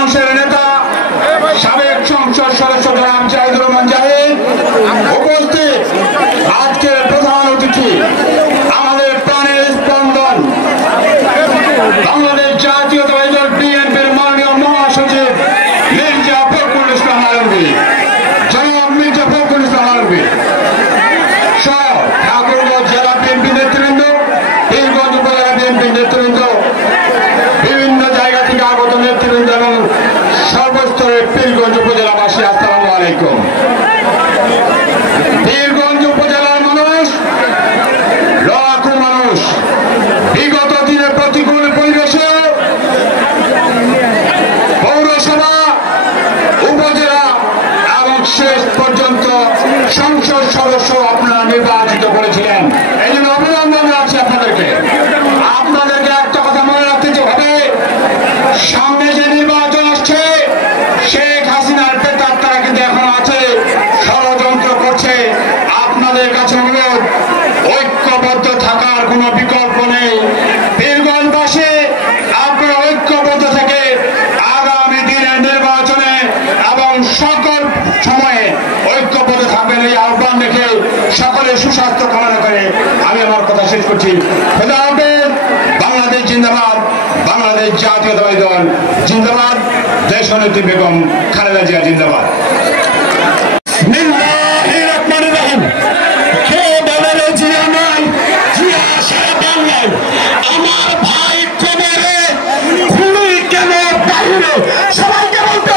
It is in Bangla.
মানুষের নেতা সাবেক সংসদ সদস্য জনাব জাহিদুর রহমান জাহিদ উপস্থিত, আজকের প্রধান অতিথি আমাদের প্রাণের স্পন্দন বাংলাদেশ জাতীয়তাবাদী দল বিএনপির মাননীয় মহাসচিব মির্জা ফখরুল ইসলাম আলমগীর, জনাব মির্জা ফখরুল ইসলাম আলমগীর সহ ঠাকুরগাঁও জেলা বিএনপি নেতৃবৃন্দ, পীরগঞ্জ উপজেলা বিএনপি নেতৃবৃন্দ, বিভিন্ন জায়গা থেকে আগত নেতৃবৃন্দ এবং সর্বস্তরের পীরগঞ্জ উপজেলাবাসী, আসসালামু আলাইকুম। পীরগঞ্জ উপজেলার মানুষ, লাখো মানুষ বিগত দিনে প্রতিকূল পরিবেশে পৌরসভা, উপজেলা এবং শেষ পর্যন্ত সংসদ সদস্য আপনারা নির্বাচিত করেছিলেন। এই জন্য অভিনন্দন জানাচ্ছি আপনাদেরকে। আপনাদেরকে একটা কথা মনে রাখতে হবে, সামনে যে নির্বাচন আসছে, শেখ হাসিনার প্রেতাত্মারা কিন্তু এখন আছে, ষড়যন্ত্র করছে। আপনাদের কাছে অনুরোধ, ঐক্যবদ্ধ থাকার কোনো বিকল্প নেই। পীরগঞ্জবাসী আপনারা ঐক্যবদ্ধ থেকে আগামী দিনের নির্বাচনে এবং সকল সময়ে ঐক্যবদ্ধ থাকবেন, এই আহ্বান রেখে সকলের সুস্বাস্থ্য কামনা করে আমি আমার কথা শেষ করছি। খোদা হাফেজ। বাংলাদেশ জিন্দাবাদ, বাংলাদেশ জাতীয়তাবাদী দল জিন্দাবাদ, দেশনেত্রী বেগম খালেদা জিয়া জিন্দাবাদ। আমার ভাই কবরে খুনি কেন বাহিরে, সবাইকে বলতে